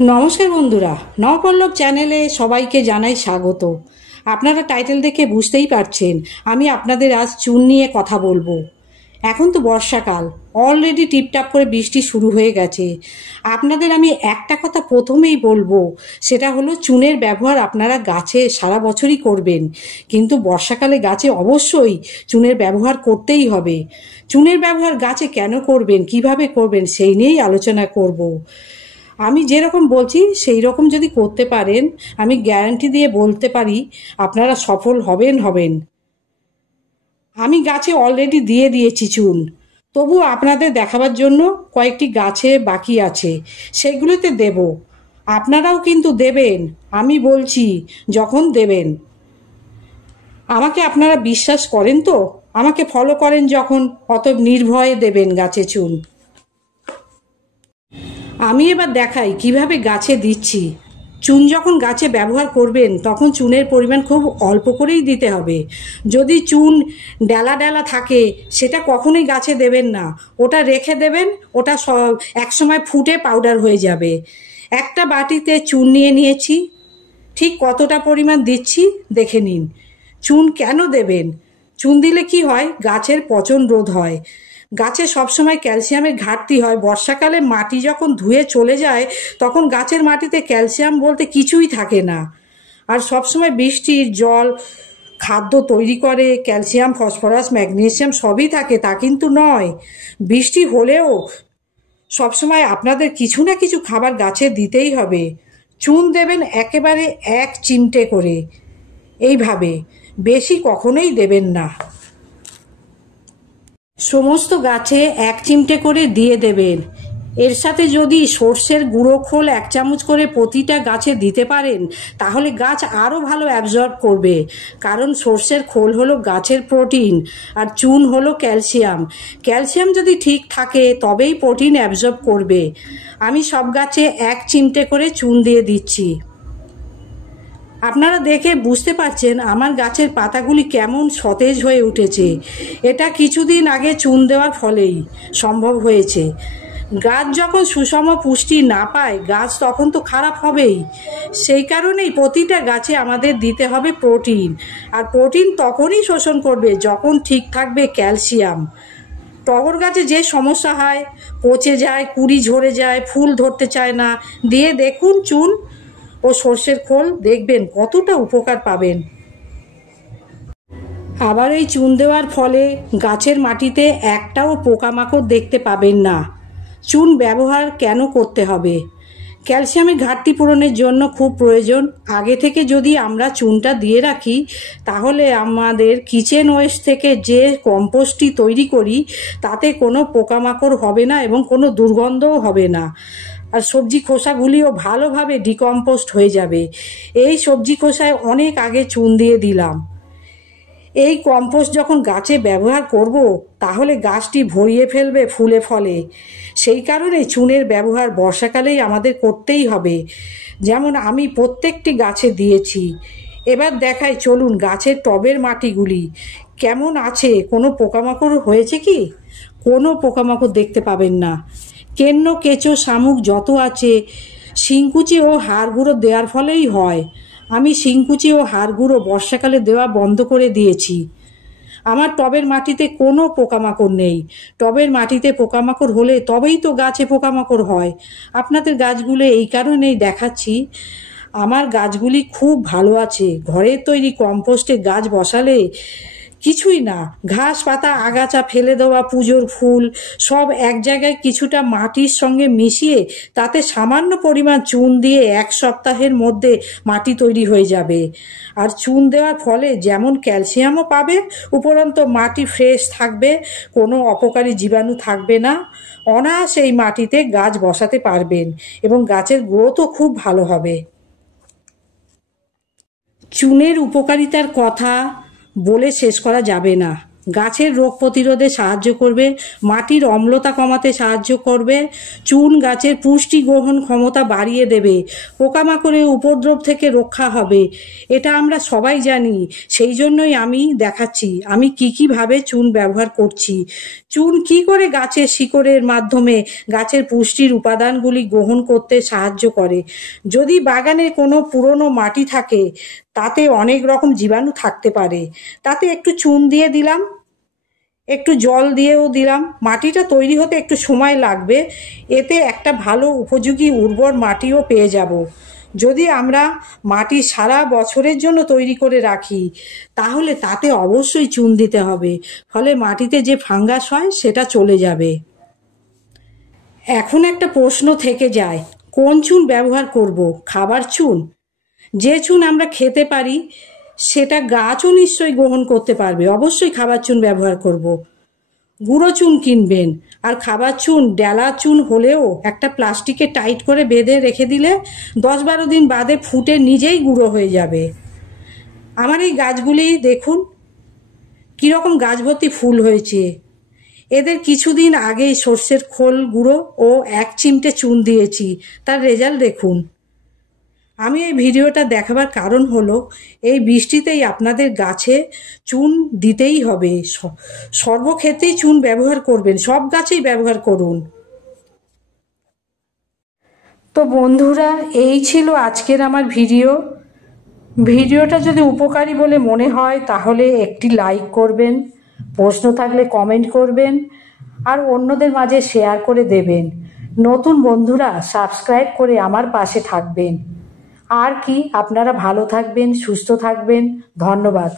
নমস্কার বন্ধুরা, নবপল্লব চ্যানেলে সবাইকে জানাই স্বাগত। আপনারা টাইটেল দেখে বুঝতেই পারছেন আমি আপনাদের আজ চুন নিয়ে কথা বলবো। এখন তো বর্ষাকাল, অলরেডি টিপটাপ করে বৃষ্টি শুরু হয়ে গেছে। আপনাদের আমি একটা কথা প্রথমেই বলবো, সেটা হলো চুনের ব্যবহার আপনারা গাছে সারা বছরই করবেন, কিন্তু বর্ষাকালে গাছে অবশ্যই চুনের ব্যবহার করতেই হবে। চুনের ব্যবহার গাছে কেন করবেন, কিভাবে করবেন সেই নিয়েই আলোচনা করব। আমি যেরকম বলছি সেই রকম যদি করতে পারেন, আমি গ্যারান্টি দিয়ে বলতে পারি আপনারা সফল হবেন। আমি গাছে অলরেডি দিয়ে দিয়েছি চুন, তবু আপনাদের দেখাবার জন্য কয়েকটি গাছে বাকি আছে, সেগুলোতে দেব। আপনারাও কিন্তু দেবেন, আমি বলছি যখন দেবেন। আমাকে আপনারা বিশ্বাস করেন তো? আমাকে ফলো করেন যখন, অত নির্ভয়ে দেবেন গাছে চুন। আমি এবার দেখাই কিভাবে গাছে দিচ্ছি। চুন যখন গাছে ব্যবহার করবেন তখন চুনের পরিমাণ খুব অল্প করেই দিতে হবে। যদি চুন ডেলা ডেলা থাকে সেটা কখনোই গাছে দেবেন না, ওটা রেখে দেবেন, ওটা একসময় ফুটে পাউডার হয়ে যাবে। একটা বাটিতে চুন নিয়ে নিয়েছি, ঠিক কতটা পরিমাণ দিচ্ছি দেখে নিন। চুন কেন দেবেন? চুন দিলে কি হয়, গাছের পচন রোধ হয়। গাছে সবসময় ক্যালসিয়ামের ঘাটতি হয়। বর্ষাকালে মাটি যখন ধুয়ে চলে যায় তখন গাছের মাটিতে ক্যালসিয়াম বলতে কিছুই থাকে না। আর সবসময় বৃষ্টির জল খাদ্য তৈরি করে, ক্যালসিয়াম, ফসফরাস, ম্যাগনেসিয়াম সবই থাকে, তা কিন্তু নয়। বৃষ্টি হলেও সবসময় আপনাদের কিছু না কিছু খাবার গাছে দিতেই হবে। চুন দেবেন একেবারে 1 চিমটে করে, এইভাবে, বেশি কখনোই দেবেন না। সমস্ত গাছে 1 চিমটে করে দিয়ে দেবেন। এর সাথে যদি সর্ষের গুঁড়ো খোল 1 চামচ করে প্রতিটা গাছে দিতে পারেন তাহলে গাছ আরও ভালো অ্যাবজর্ব করবে, কারণ সর্ষের খোল হলো গাছের প্রোটিন আর চুন হলো ক্যালসিয়াম। ক্যালসিয়াম যদি ঠিক থাকে তবেই প্রোটিন অ্যাবজর্ব করবে। আমি সব গাছে 1 চিমটে করে চুন দিয়ে দিচ্ছি। আপনারা দেখে বুঝতে পারছেন আমার গাছের পাতাগুলি কেমন সতেজ হয়ে উঠেছে। এটা কিছুদিন আগে চুন দেওয়ার ফলেই সম্ভব হয়েছে। গাছ যখন সুষম পুষ্টি না পায় গাছ তখন তো খারাপ হবেই। সেই কারণেই প্রতিটা গাছে আমাদের দিতে হবে প্রোটিন, আর প্রোটিন তখনই শোষণ করবে যখন ঠিক থাকবে ক্যালসিয়াম। টগর গাছে যে সমস্যা হয়, পচে যায়, কুঁড়ি ঝরে যায়, ফুল ধরতে চায় না, দিয়ে দেখুন চুন ও সর্ষের খোল, দেখবেন কতটা উপকার পাবেন। আবার এই চুন দেওয়ার ফলে গাছের মাটিতে একটাও পোকামাকড় দেখতে পাবেন না। চুন ব্যবহার কেন করতে হবে? ক্যালসিয়ামের ঘাটতি পূরণের জন্য খুব প্রয়োজন। আগে থেকে যদি আমরা চুনটা দিয়ে রাখি তাহলে আমাদের কিচেন ওয়েস্ট থেকে যে কম্পোস্টটি তৈরি করি তাতে কোনো পোকামাকড় হবে না এবং কোনো দুর্গন্ধও হবে না। আর সবজি খোসাগুলিও ভালোভাবে ডিকম্পোস্ট হয়ে যাবে। এই সবজি খোসায় অনেক আগে চুন দিয়ে দিলাম। এই কম্পোস্ট যখন গাছে ব্যবহার করব তাহলে গাছটি ভরিয়ে ফেলবে ফুলে ফলে। সেই কারণে চুনের ব্যবহার বর্ষাকালেই আমাদের করতেই হবে, যেমন আমি প্রত্যেকটি গাছে দিয়েছি। এবার দেখাই চলুন গাছের টবের মাটিগুলি কেমন আছে, কোনো পোকামাকড় হয়েছে কি? কোনো পোকামাকড় দেখতে পাবেন না। কেন্ন, কেঁচো, শামুক যত আছে শিংকুচি ও হাড় গুঁড়ো দেওয়ার ফলেই হয়। আমি শিংকুচি ও হাড় গুঁড়ো বর্ষাকালে দেওয়া বন্ধ করে দিয়েছি। আমার টবের মাটিতে কোনো পোকামাকড় নেই। টবের মাটিতে পোকামাকড় হলে তবেই তো গাছে পোকামাকড় হয়। আপনাদের গাছগুলো এই কারণেই দেখাচ্ছি। আমার গাছগুলি খুব ভালো আছে। ঘরের তৈরি কম্পোস্টে গাছ বসালে কিছুই না, ঘাস পাতা আগাছা ফেলে দেওয়া, পুজোর ফুল সব এক জায়গায় কিছুটা মাটির সঙ্গে মিশিয়ে তাতে সামান্য পরিমাণ চুন দিয়ে 1 সপ্তাহের মধ্যে মাটি তৈরি হয়ে যাবে। আর চুন দেওয়ার ফলে যেমন ক্যালসিয়ামও পাবে, উপরন্ত মাটি ফ্রেশ থাকবে, কোনো অপকারী জীবাণু থাকবে না। অনায়াসে এই মাটিতে গাছ বসাতে পারবেন এবং গাছের গ্রোথও খুব ভালো হবে। চুনের উপকারিতার কথা বলে শেষ করা যাবে না। গাছের রোগ প্রতিরোধে সাহায্য করবে, মাটির অম্লতা কমাতে সাহায্য করবে, চুন গাছের পুষ্টি গ্রহণ ক্ষমতা বাড়িয়ে দেবে, পোকামাকড়ের উপদ্রব থেকে রক্ষা হবে। এটা আমরা সবাই জানি, সেই জন্যই আমি দেখাচ্ছি আমি কীভাবে চুন ব্যবহার করছি। চুন কি করে গাছের শিকড়ের মাধ্যমে গাছের পুষ্টির উপাদানগুলি গ্রহণ করতে সাহায্য করে। যদি বাগানে কোনো পুরনো মাটি থাকে, তাতে অনেক রকম জীবাণু থাকতে পারে, তাতে একটু চুন দিয়ে দিলাম, একটু জল দিয়েও দিলাম, মাটিটা তৈরি হতে একটু সময় লাগবে, এতে একটা ভালো উপযোগী উর্বর মাটিও পেয়ে যাব। যদি আমরা মাটি সারা বছরের জন্য তৈরি করে রাখি, তাহলে তাতে অবশ্যই চুন দিতে হবে, ফলে মাটিতে যে ফাঙ্গাস হয় সেটা চলে যাবে। এখন একটা প্রশ্ন থেকে যায়, কোন চুন ব্যবহার করব? খাবার চুন? যে চুন আমরা খেতে পারি সেটা গাছও নিশ্চয়ই গ্রহণ করতে পারবে, অবশ্যই খাবার চুন ব্যবহার করব। গুঁড়ো চুন কিনবেন, আর খাবার চুন ডেলা চুন হলেও একটা প্লাস্টিকে টাইট করে বেঁধে রেখে দিলে 10-12 দিন বাদে ফুটে নিজেই গুঁড়ো হয়ে যাবে। আমার এই গাছগুলি দেখুন কীরকম গাছ ভর্তি ফুল হয়েছে। এদের কিছুদিন আগেই সর্ষের খোল গুঁড়ো ও 1 চিমটে চুন দিয়েছি, তার রেজাল্ট দেখুন। আমি এই ভিডিওটা দেখাবার কারণ হলো, এই বৃষ্টিতেই আপনাদের গাছে চুন দিতেই হবে, সর্বক্ষেত্রেই চুন ব্যবহার করবেন, সব গাছেই ব্যবহার করুন। তো বন্ধুরা, এই ছিল আজকের আমার ভিডিওটা যদি উপকারী বলে মনে হয় তাহলে একটি লাইক করবেন, প্রশ্ন থাকলে কমেন্ট করবেন, আর অন্যদের মাঝে শেয়ার করে দেবেন। নতুন বন্ধুরা সাবস্ক্রাইব করে আমার পাশে থাকবেন। আর কি, আপনারা ভালো থাকবেন, সুস্থ থাকবেন। ধন্যবাদ।